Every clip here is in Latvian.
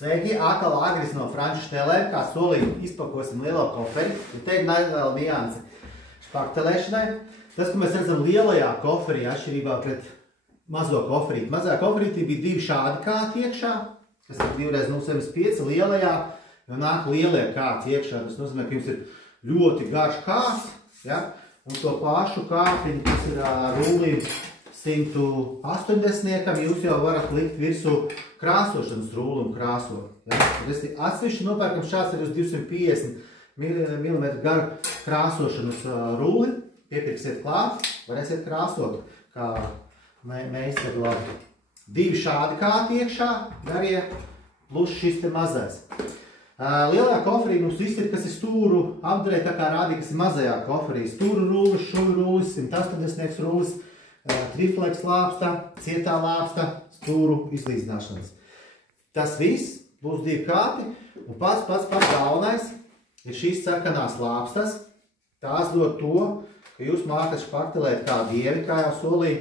Sveiki, atkal Agris no Franču štelēm, kā solīju izpakosim lielo koferi. Un te ir neliela nianse špaktelēšanai. Tas, ko mēs redzam lielajā koferī, atšķirībā pret mazo koferīti. Mazajā koferītī bija divi šādi kāti iekšā, kas ir 2x0,75, lielajā jau nāk lielie kāti iekšā. Tas nozīmē, ka jums ir ļoti garš kāts, ja? Un to pašu kātiņu, kas ir rullīm 180, jūs jau varat likt virsū krāsošanas rulli un krāsot. Ja? Atsevišķi nopērkam šāds ir uz 250 mm garu krāsošanas rulli. Piepirksiet klāt, varēsiet krāsot, kā meistari labi. Divi šādi kāti iekšā, garie, plus šis te mazais. Lielajā koferī mums viss ir, kas ir stūru apdarē, tā kā rādīja, kas ir mazajā koferī. Stūru rullis, šuvi rullis, 180 rullis, trifleks lāpsta, cietā lāpsta, stūru izlīdzināšanas. Tas viss būs divi kāti, un pats galvenais ir šīs sarkanās lāpstas. Tās dod to, ka jūs mākat špaktelēt kā dievi, kā jau solīju.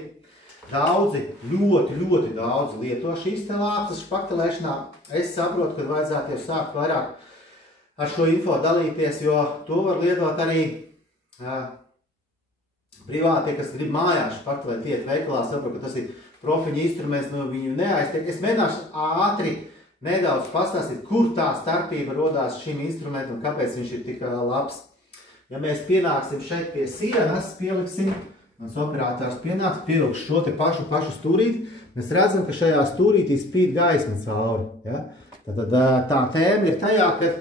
Daudzi, ļoti daudzi lieto šīs te lāpstas špaktelēšanā. Es saprotu, ka vajadzētu jau sākt vairāk ar šo info dalīties, jo to var lietot arī privātie, kas grib mājās špaktelēt, iet veikalā, saprotu, ka tas ir profiņa instruments, no viņu neaiztiek. Es mēģināšu ātri nedaudz pastāstīt, kur tā starpība rodās šim instrumentam, kāpēc viņš ir tik labs. Ja mēs pienāksim šeit pie sienas, pieliksim, mans operators pienāks, pievilks šo te pašu stūrīti, mēs redzam, ka šajā stūrītī spīd gaisma cauri. Ja? Tad tā tēma ir tajā, ka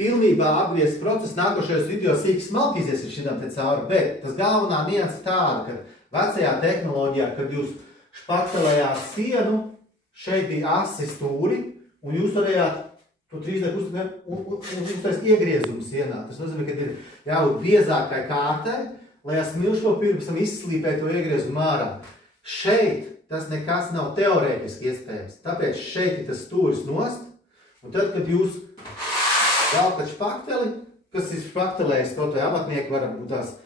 pilnībā apgriezts process nākošajos video sīki smalkīsies ar šitam te cauri, bet tas galvenā nianse tāda, ka vecajā tehnoloģijā, kad jūs špaktelējāt sienu, šeit bija asi stūri, un jūs varējāt to 3D uztaisīt un uztaisīt iegriezumu sienā. Tas nozīmē, ka ir jābūt biezākai kārtai, lai smilšo pirms izslīpēt to iegriezumu ārā. Šeit tas nekas nav teorētiski iespējams. Tāpēc šeit ir tas stūris nost, un tad, kad jūs velkat špakteli, kas ir špaktelējis kaut vai amatnieki, varam būt tās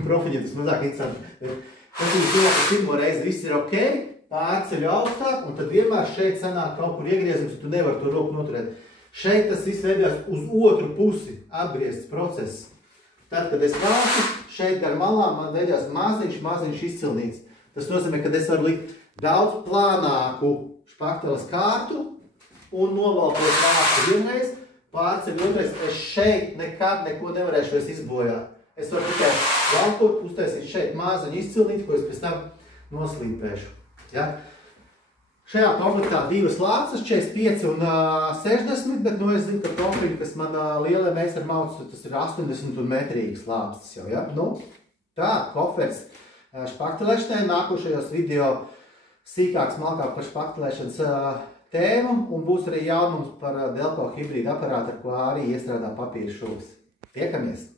profiņi, tas mazāk interesanti. Tad jūs domā, ka pirmo reizi viss ir ok, pārceļu augstāk, un tad vienmēr šeit sanāk kaut kur iegriezums, un tu nevar to roku noturēt. Šeit tas viss veidojās uz otru pusi apgriezts process. Tad, kad es kāpu, šeit gar malām man veidojās maziņš izcilnīts. Tas nozīmē, ka es varu likt daudz plānāku špakteles kārtu un novalkot vārstu vienreiz, pārceļu otrais. Es šeit nekad neko nevarēšu vairs izbojāt. Es varu tikai valkot, uztaisīt šeit maziņu izcilnīti, ko es pēc tam noslīpēšu. Ja? Šajā komplektā divas lāpstas, 45 un 60, bet es zinu, ka kompliņi, kas man lielie meistari mauc, tas ir 80 un metrīgas lāpstas jau. Ja? Tā, kofers špaktelēšanai, nākošajos video sīkāk, smalkāk par špaktelēšanas tēmu, un būs arī jaunums par Delco hibrīdu aparātu, ar ko arī iestrādā papīra šūvis. Tiekamies!